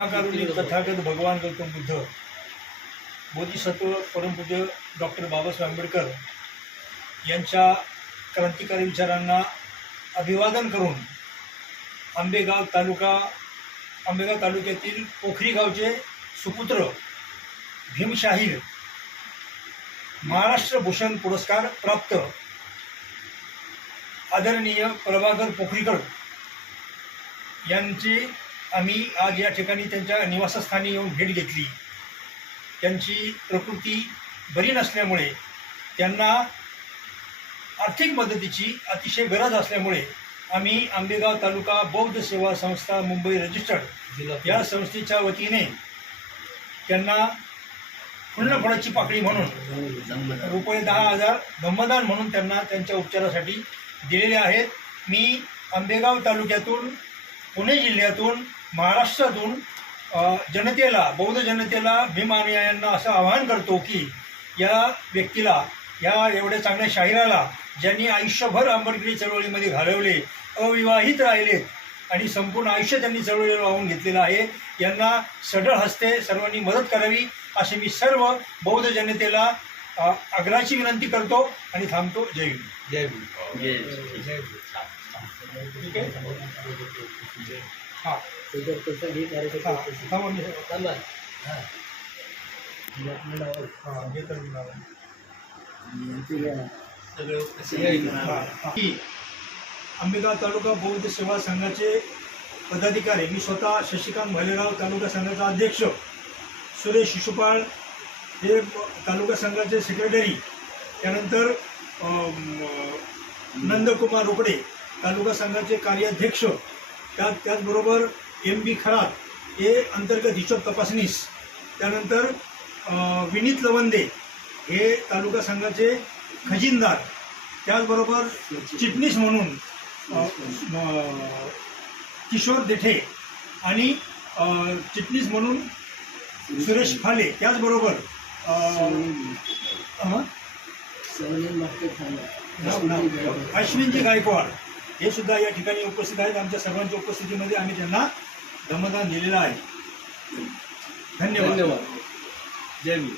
महाकारुणिक तथागत भगवान गौतम बुद्ध, बोधिसत्व परमपूज्य डॉक्टर बाबासाहेब आंबेडकर यांच्या क्रांतिकारी विचारांना अभिवादन करून आंबेगाव तालुक्यातील पोखरी गावचे सुपुत्र भीमशाहीर महाराष्ट्र भूषण पुरस्कार प्राप्त आदरणीय प्रभाकर पोखरीकर यांची आम्ही आज या ठिकाणी त्यांच्या निवासस्थानी येऊन भेट घेतली। त्यांची प्रकृती बरी नसल्यामुळे त्यांना आर्थिक मदतीची अतिशय गरज असल्यामुळे आम्ही आंबेगाव तालुका बौद्ध सेवा संस्था मुंबई रजिस्टर्ड या संस्थेच्या वतीने त्यांना फळाची पाकळी म्हणून रुपये 10,000 धम्मदान म्हणून त्यांना त्यांच्या उपचारासाठी दिलेले आहेत। मी आंबेगाव तालुक्यातून, पुणे जिल्ह्यातून, महाराष्ट्रातून जनतेला, बौद्ध जनतेला, भीम अनुयायांना असं आवाहन करतो की या व्यक्तीला, या एवढ्या चांगल्या शाहिराला, ज्यांनी आयुष्यभर आंबेडकरी चळवळीमध्ये घालवले, अविवाहित राहिलेत आणि संपूर्ण आयुष्य त्यांनी चळवळीला वाहून घेतलेलं आहे, यांना सढळ हस्ते सर्वांनी मदत करावी अशी मी सर्व बौद्ध जनतेला आग्रहाची विनंती करतो आणि थांबतो। जय भीम। जय भीम। जय भीम। ठीक आहे। हां आंबेगाव तालुका बौद्ध सेवा संघाचे पदाधिकारी, मी स्वतः शशिकांत भालेराव तालुका संघाचा अध्यक्ष, सुरेश शिशुपाळ हे तालुका संघाचे सेक्रेटरी, त्यानंतर नंदकुमार रोकडे तालुका संघाचे कार्याध्यक्ष, त्याचबरोबर MB खरात हे अंतर्गत हिशोब तपासनीस, त्यानंतर विनीत लवंदे हे तालुका संघाचे खजिनदार, त्याचबरोबर चिटणीस म्हणून किशोर देठे आणि चिटणीस म्हणून सुरेश फाले, त्याचबरोबर अश्विनजी गायकवाड हे सुद्धा या ठिकाणी उपस्थित आहेत। आमच्या सर्वांच्या उपस्थितीमध्ये आम्ही त्यांना धम्मदान दिलेलं आहे। धन्यवाद। जय भीम।